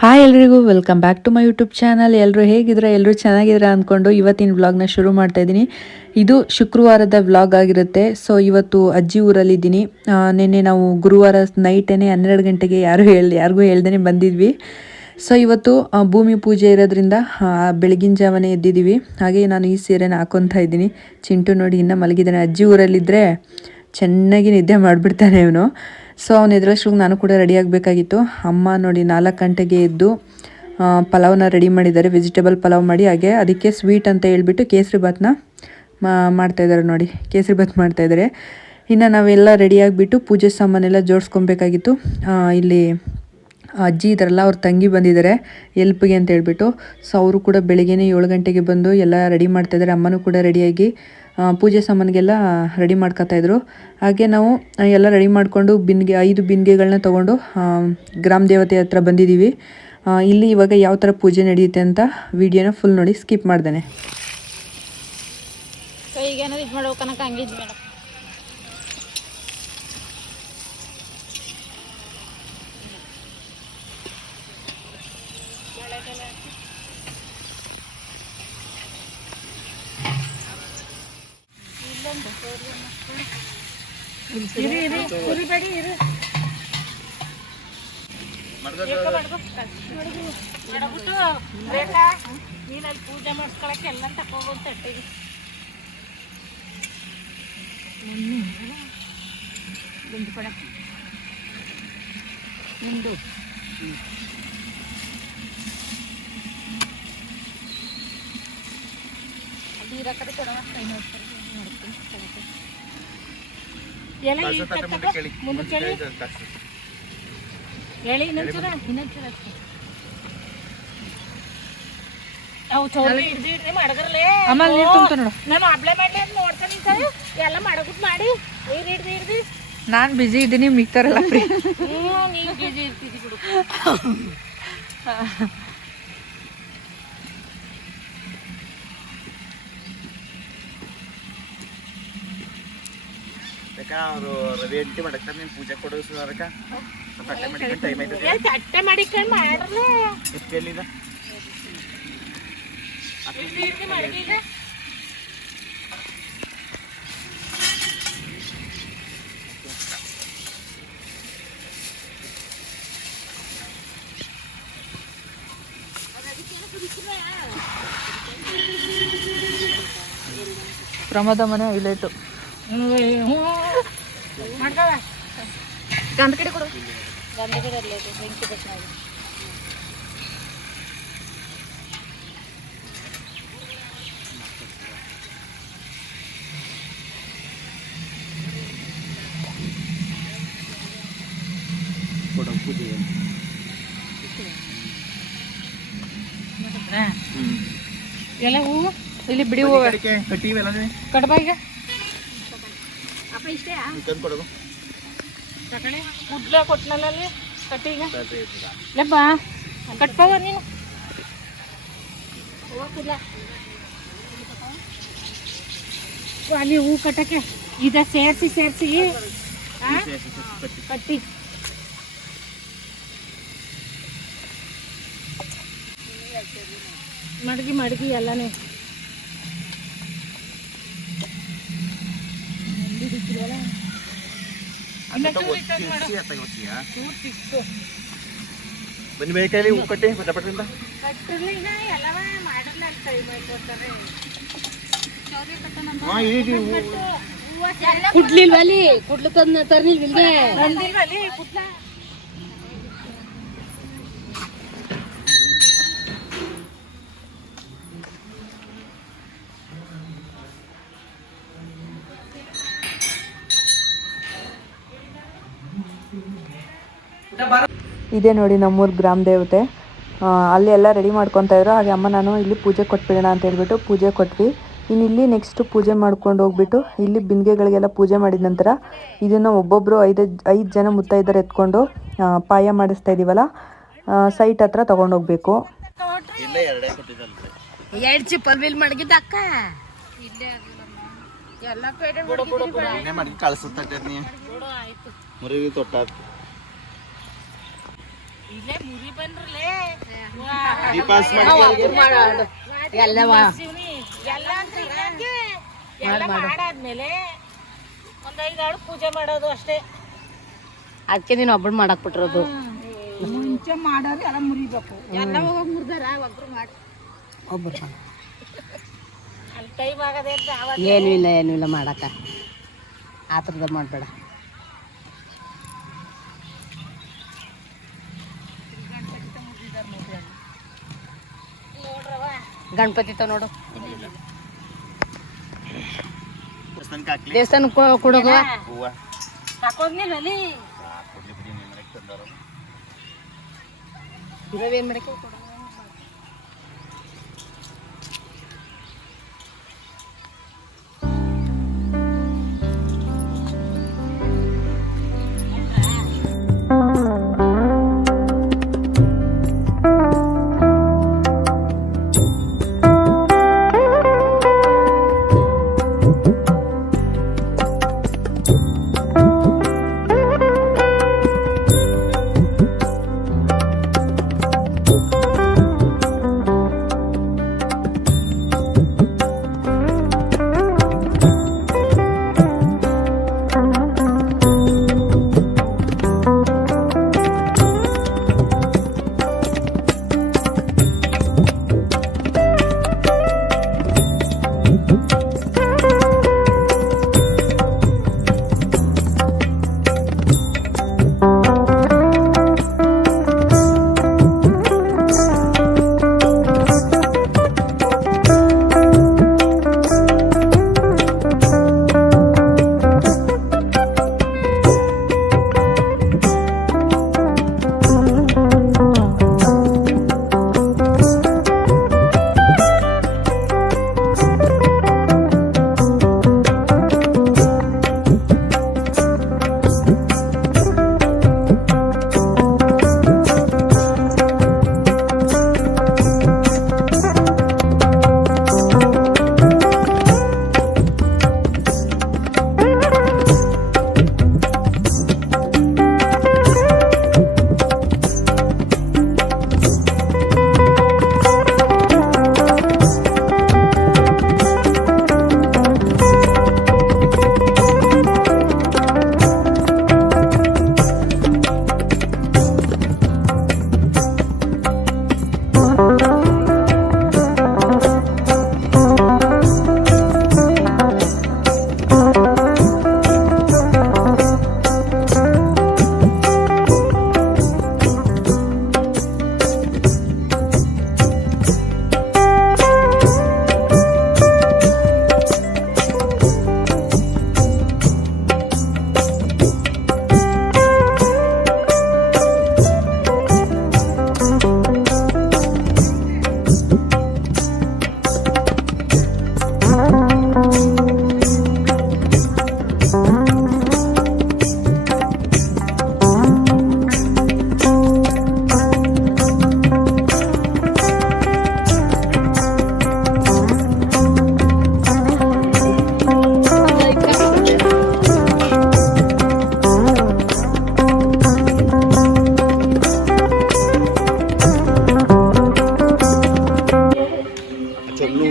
Hi ಎಲ್ರಿಗೂ welcome back to my YouTube channel. ಎಲ್ಲರೂ ಹೇಗಿದ್ರೆ ಎಲ್ಲರೂ ಚೆನ್ನಾಗಿದ್ರೆ ಅಂದ್ಕೊಂಡು ಇವತ್ತಿನ ವ್ಲಾಗ್ನ ಶುರು ಮಾಡ್ತಾ ಇದ್ದೀನಿ. ಇದು ಶುಕ್ರವಾರದ ವ್ಲಾಗ್ ಆಗಿರುತ್ತೆ. ಸೊ ಇವತ್ತು ಅಜ್ಜಿ ಊರಲ್ಲಿದ್ದೀನಿ. ನಿನ್ನೆ ನಾವು ಗುರುವಾರ ನೈಟೇನೆ 12 ಗಂಟೆಗೆ ಯಾರಿಗೂ ಹೇಳ್ದೇ ಬಂದಿದ್ವಿ. ಸೊ ಇವತ್ತು ಭೂಮಿ ಪೂಜೆ ಇರೋದ್ರಿಂದ ಬೆಳಗಿನ ಜಾವನೇ ಎದ್ದಿದ್ದೀವಿ. ಹಾಗೆ ನಾನು ಈ ಸೀರೆನ ಹಾಕೊತಾ ಇದ್ದೀನಿ. ಚಿಂಟು ನೋಡಿ ಇನ್ನೂ ಮಲಗಿದ್ದಾನೆ. ಅಜ್ಜಿ ಊರಲ್ಲಿದ್ದರೆ ಚೆನ್ನಾಗಿ ನಿದ್ದೆ ಮಾಡಿಬಿಡ್ತಾನೆ ಇವನು. ಸೊ ಅವನು ಎದುರಷ್ಟಕ್ಕೆ ನಾನು ಕೂಡ ರೆಡಿ ಆಗಬೇಕಾಗಿತ್ತು. ಅಮ್ಮ ನೋಡಿ 4 ಗಂಟೆಗೆ ಎದ್ದು ಪಲಾವ್ನ ರೆಡಿ ಮಾಡಿದ್ದಾರೆ. ವೆಜಿಟೇಬಲ್ ಪಲಾವ್ ಮಾಡಿ, ಹಾಗೆ ಅದಕ್ಕೆ ಸ್ವೀಟ್ ಅಂತ ಹೇಳ್ಬಿಟ್ಟು ಕೇಸರಿ ಭಾತ್ನ ಮಾಡ್ತಾಯಿದ್ದಾರೆ ನೋಡಿ. ಕೇಸರಿ ಭಾತ್ ಮಾಡ್ತಾಯಿದ್ದಾರೆ. ಇನ್ನು ನಾವೆಲ್ಲ ರೆಡಿಯಾಗಿಬಿಟ್ಟು ಪೂಜೆ ಸಾಮಾನೆಲ್ಲ ಜೋಡಿಸ್ಕೊಬೇಕಾಗಿತ್ತು. ಇಲ್ಲಿ ಅಜ್ಜಿ ಇದ್ದಾರಲ್ಲ, ಅವ್ರ ತಂಗಿ ಬಂದಿದ್ದಾರೆ ಎಲ್ಪ್ಗೆ ಅಂತ ಹೇಳ್ಬಿಟ್ಟು. ಸೊ ಅವರು ಕೂಡ ಬೆಳಿಗ್ಗೆನೇ 7 ಗಂಟೆಗೆ ಬಂದು ಎಲ್ಲ ರೆಡಿ ಮಾಡ್ತಾಯಿದ್ದಾರೆ. ಅಮ್ಮನೂ ಕೂಡ ರೆಡಿಯಾಗಿ ಪೂಜೆ ಸಾಮಾನಿಗೆಲ್ಲ ರೆಡಿ ಮಾಡ್ಕೊತಾಯಿದ್ರು. ಹಾಗೆ ನಾವು ಎಲ್ಲ ರೆಡಿ ಮಾಡಿಕೊಂಡು 5 ಬಿಂದಿಗೆಗಳನ್ನ ತೊಗೊಂಡು ಗ್ರಾಮ ದೇವತೆ ಹತ್ರ ಬಂದಿದ್ದೀವಿ. ಇಲ್ಲಿ ಇವಾಗ ಯಾವ ಥರ ಪೂಜೆ ನಡೆಯುತ್ತೆ ಅಂತ ವಿಡಿಯೋನ ಫುಲ್ ನೋಡಿ, ಸ್ಕಿಪ್ ಮಾಡ್ದೇನೆ. ನೀನಲ್ಲಿ ಪೂಜೆ ಮಾಡಿಸ್ಕೊಳಕ್ಕೆ ಎಲ್ಲ ತಗೋಂತ ನಿಂದು ಹೇಳಿ ಇನ್ನೊಂಚೂರ ಅವು ಚೌರಿ ಹಿಡ್ದು ಮಾಡಗರ್ಲೆ ನಾನು ಅಪ್ಲೈ ಮಾಡ್ಲಿ ಅಂತ ನೋಡ್ತಾನೆ ಸರ್. ಎಲ್ಲ ಮಾಡಗುಟ್ ಮಾಡಿ ಹಿಡ್ದು ನಾನು ಬಿಜಿ ಇದ್ದೀನಿ, ಮಿಕ್ತಾರಲ್ಲ ಫ್ರೀ. ನೀವು ಬಿಜಿ ಇರ್ತಿದ್ದಿ ಬಿಡು. ಅವರು ರವಿ ಎಂಟಿ ಮಾಡಕ್ಕೆ ನೀನು ಪೂಜೆ ಕೊಡೋದು ಅದಕ್ಕೆ ತಟ್ಟೆ ಮಾಡಿಕೊಂಡು ಮಾಡ್ರಲ್ಲ. ಎಲ್ಲಿದೆ ಪ್ರಮೋದ ಮನೆ ಹೈಲೈಟು. ಗಂಧ ಕಡೆ ಕೊಡು. ಗಂಧ ಕಡೆ ಇರಲಿ ಬೆಂಕಿ ಬೇಕು ನಾವು. ಎಲ್ಲ ಹೂವು ಇಲ್ಲಿ ಬಿಡಿ ಹೂವು ಕಟ್ಬಾಗ ಅಪ್ಪ ಇಷ್ಟೇ ತಕಡೆ ಕುಡ್ಲ ಕೊಟ್ಟನಲ್ಲಿ ಕಟ್ಟೀಗ ಲೆಬ್ಬ ಕಟ್ಪಾಗ ನೀನು ಹೋಗಿಲ್ಲ ಅಲ್ಲಿ ಹೂ ಕಟ್ಟಕ್ಕೆ ಇದ ಸೇರಿಸಿ ಕಟ್ಟಿ ಮಡಗಿ ಎಲ್ಲನೇ ಬನ್ನಿ ಬೇಕಲ್ಲಿ ಹೂ ಕಟ್ಟಿ ಪಟಪಟದಿಂದ ಕುಡ್ಲಿಲ್ವಲ್ಲಿ ಕುಡ್ಲು ತಂದು ತರ್ನಿಲ್ವಿಲ್ಗೆ ಇದೇ ನೋಡಿ ನಮ್ಮೂರು ಗ್ರಾಮ ದೇವತೆ. ಅಲ್ಲಿ ಎಲ್ಲ ರೆಡಿ ಮಾಡ್ಕೊತಾ ಇದ್ರು. ಹಾಗೆ ಅಮ್ಮ ನಾನು ಇಲ್ಲಿ ಪೂಜೆ ಕೊಟ್ಬಿಡೋಣ ಅಂತ ಹೇಳ್ಬಿಟ್ಟು ಪೂಜೆ ಕೊಟ್ವಿ. ಇನ್ನು ಇಲ್ಲಿ ನೆಕ್ಸ್ಟ್ ಪೂಜೆ ಮಾಡ್ಕೊಂಡು ಹೋಗ್ಬಿಟ್ಟು ಇಲ್ಲಿ ಬಿಂದಿಗೆಗಳಿಗೆಲ್ಲ ಪೂಜೆ ಮಾಡಿದ ನಂತರ ಇದನ್ನು ಒಬ್ಬೊಬ್ಬರು 5 ಜನ ಮುತ್ತೈದರು ಎತ್ಕೊಂಡು ಪಾಯ ಮಾಡಿಸ್ತಾ ಇದೀವಲ್ಲ, ಸೈಟ್ ಹತ್ರ ತಗೊಂಡೋಗ್ಬೇಕು. ಎರಡು ಚಿಪ್ಪಲ್ ಬಿಲ್ ಮಡಗಿದ್ದ ಅಕ್ಕ ಏನೇ ಮಾಡಿ ಕಳ್ಸುತ್ತಟ್ಟೆ ನೀ ಮುರಿ ತೊಟ್ಟ ಇಲ್ಲೇ ಮುರಿ ಬನ್ರಲೇ ದೀಪಾಸ್ ಎಲ್ಲ ಅಂದ್ರೆ ಇಲ್ಲಂಗೆ ಎಲ್ಲ ಮಾಡಾದ್ಮೇಲೆ ಒಂದ್ 5 ಆಳು ಪೂಜೆ ಮಾಡೋದು ಅಷ್ಟೇ. ಅದಕ್ಕೆ ನೀನು ಒಬ್ಬಳು ಮಾಡಕ್ ಬಿಟ್ಟಿರೋದು. ಮುಂಚೆ ಮಾಡೋದು ಎಲ್ಲ ಮುರಿಬೇಕು. ಎಲ್ಲ ಹೋಗಿ ಮುರಿದಾರ ಒಬ್ರು ಮಾಡಿ ಒಬ್ಬರು ಅಲ್ಲಿ ಟೈಮ್ ಆಗದೆ ಅಂತ ಏನೂ ಇಲ್ಲ ಮಾಡಕ್ಕ ಆ ಥರದ ಮಾಡಬೇಡ. ಗಣಪತಿ ತ ನೋಡು ದೇವಸ್ಥಾನ ಕೊಡೋಗ ತಕೊಂಡ್ನಲ್ಲಿ ಇವೇನ್ ಮಾಡಕ್ಕೆ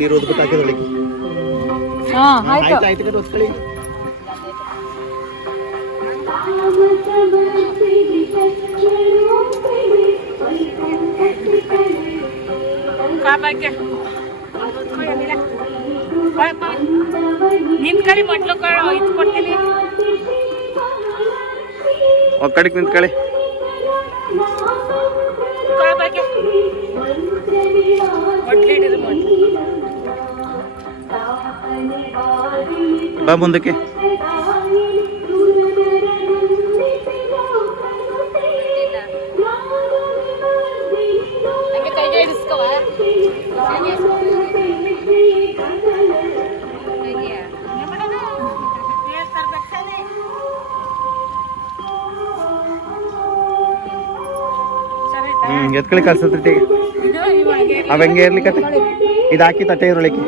ನೀರು ಓದ್ಬಿಟ್ಟು ಹಾಕಿದ್ರೊಳಗೆ ಆಯ್ತು ಕಡೆ ಒತ್ಕೊಳ್ಳಿ. ನಿಂತ್ಕೊಳ್ಳಿ ಮೊಟ್ಲು ಇದು ಕೊಡ್ತೀನಿ ಒಕ್ಕಡಿಗೆ ನಿಂತ್ಕೊಳ್ಳಿ. ಬಾ ಮುಂದಕ್ಕೆ. ಕೈಗೆ ಹಿಡಿಸ್ಕವ ಎತ್ಕೊಳ್ಳಿ ಕಳ್ಸತ್ತಿ ಅವ ಹೆಂಗೆ ಇರ್ಲಿಕ್ಕೆ ಇದು ಹಾಕಿ ತಟ್ಟೆ ಇರಲಿಕ್ಕೆ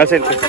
ಕಳ್ಸಿ